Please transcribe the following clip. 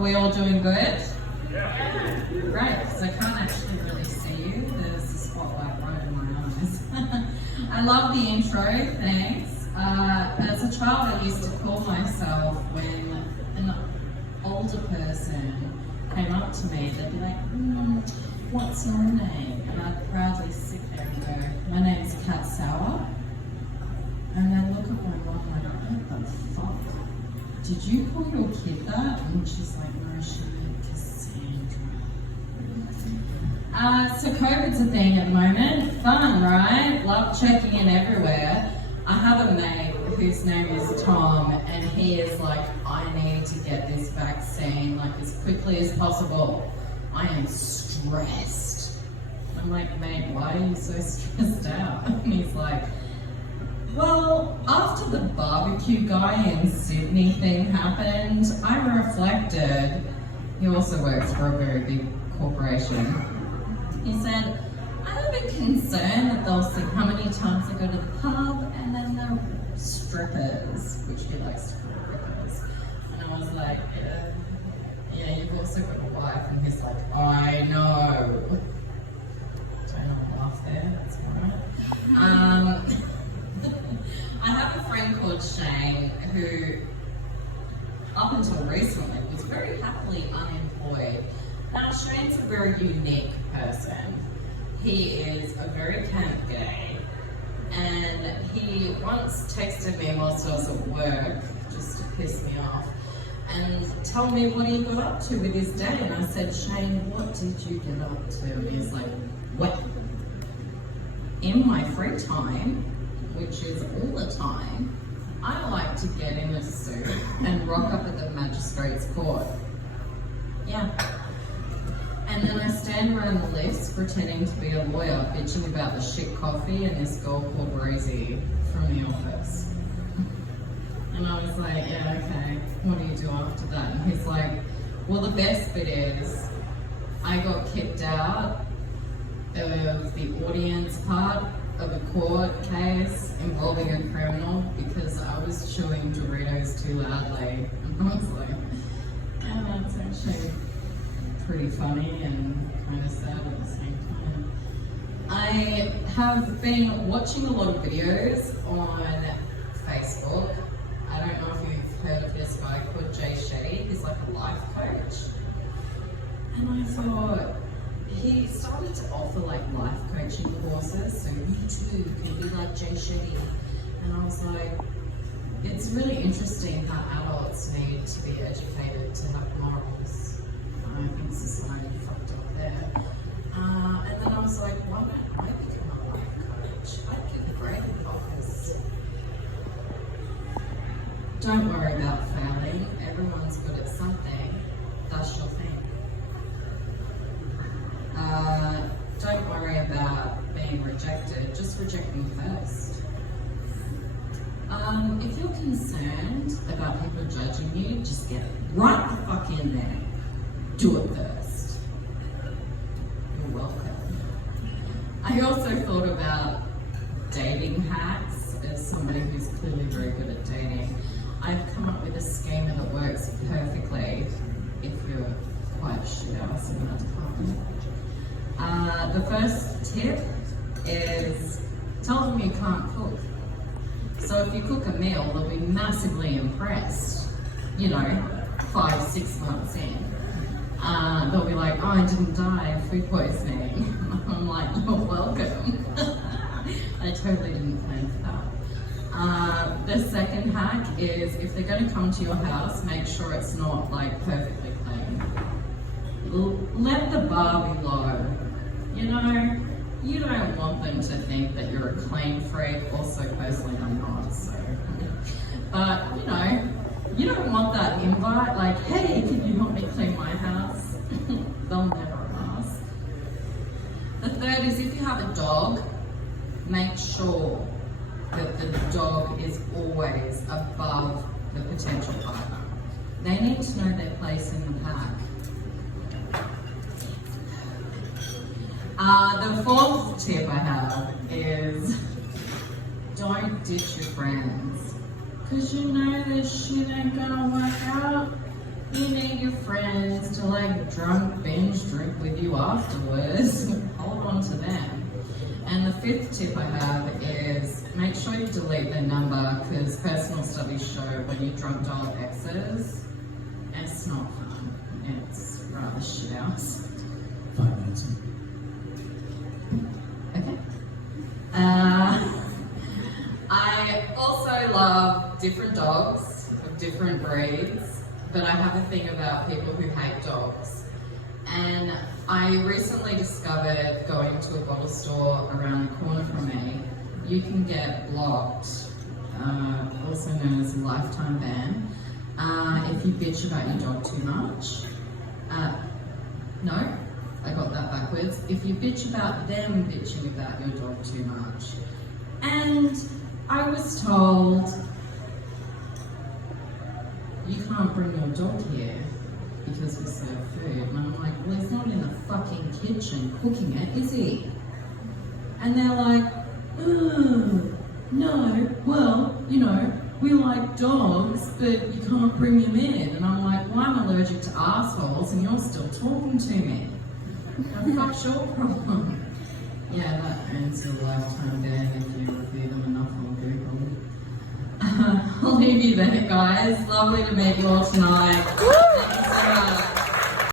Are we all doing good? Yeah. Great, because I can't actually really see you. There's a spotlight right in my eyes. I love the intro, thanks. As a child, I used to call myself when an older person came up to me, they'd be like, what's your name? And I'd proudly sit there and go, my name's Kat Sauer. And then look at my mum and I go, what the fuck? Did you call your kid that? And she's like, no, she meant Cassandra. So COVID's a thing at the moment. Fun, right? Love checking in everywhere. I have a mate whose name is Tom, and he is like, I need to get this vaccine like as quickly as possible. I am stressed. I'm like, mate, why are you so stressed out? And he's like, well, after the barbecue guy in Sydney thing happened, I reflected. He also works for a very big corporation. He said, I'm a bit concerned that they'll see how many times I go to the pub and then the strippers, which he likes to call rippers. And I was like, yeah, you've also got a wife. And he's like, I know. Don't laugh there, that's alright. I have a friend called Shane who, up until recently, was very happily unemployed. Now, Shane's a very unique person. He is a very camp gay, and he once texted me whilst I was at work, just to piss me off, and tell me what he got up to with his day. And I said, Shane, what did you get up to? And he's like, well, in my free time, which is all the time, I like to get in a suit and rock up at the magistrate's court. Yeah. And then I stand around the lifts pretending to be a lawyer, bitching about the shit coffee and this girl called Rosie from the office. And I was like, yeah, okay, what do you do after that? And he's like, well, the best bit is I got kicked out of the audience part of a court case involving a criminal because I was chewing Doritos too loudly. And I was like, yeah, that's actually pretty funny and kind of sad at the same time. I have been watching a lot of videos on Facebook. I don't know if you've heard of this guy called Jay Shetty. He's like a life coach. And I thought, he started to offer like life coaching courses, so you too can be like Jay Shetty. And I was like, it's really interesting how adults need to be educated to have morals. I think society fucked up there. And then I was like, why don't I become a life coach? I'd give great advice. Don't worry about failing. Everyone's good at something. That's your thing. Don't worry about being rejected, just reject me first. If you're concerned about people judging you, just get right the fuck in there. Do it first. You're welcome. I also thought about dating hacks as somebody who's clearly very good at dating. I've come up with a schema that works perfectly if you're quite shit house in that department. The first tip is tell them you can't cook. So if you cook a meal, they'll be massively impressed, 5-6 months in. They'll be like, oh, I didn't die of food poisoning. I'm like, you're welcome. I totally didn't plan for that. The second hack is if they're going to come to your house, make sure it's not like perfectly clean. Let the bar be low. You don't want them to think that you're a clean freak. Also, personally, I'm not, so. But, you don't want that invite, like, hey, can you help me clean my house? They'll never ask. The third is if you have a dog, make sure that the dog is always above the potential partner. They need to know their place in the pack. The fourth tip I have is don't ditch your friends. Because this shit ain't gonna work out. you need your friends to like drunk binge drink with you afterwards. Hold on to them. And the fifth tip I have is make sure you delete their number, because personal studies show when you drunk dial exes, it's not fun. It's rather shit house. 5 minutes. Okay. I also love different dogs of different breeds, but I have a thing about people who hate dogs. And I recently discovered, going to a bottle store around the corner from me, you can get blocked, also known as a lifetime ban, if you bitch about your dog too much. No, I got that backwards. If you bitch about them bitching about your dog too much. And I was told, you can't bring your dog here because we serve food. And I'm like, well, he's not in the fucking kitchen cooking it, is he? And they're like, no, well, you know, we like dogs, but you can't bring him in. And I'm like, well, I'm allergic to assholes and you're still talking to me. The fuck's your problem? Yeah, that earns you a lifetime ban if you review them enough on Google. I'll leave you there, guys. Lovely to meet you all tonight.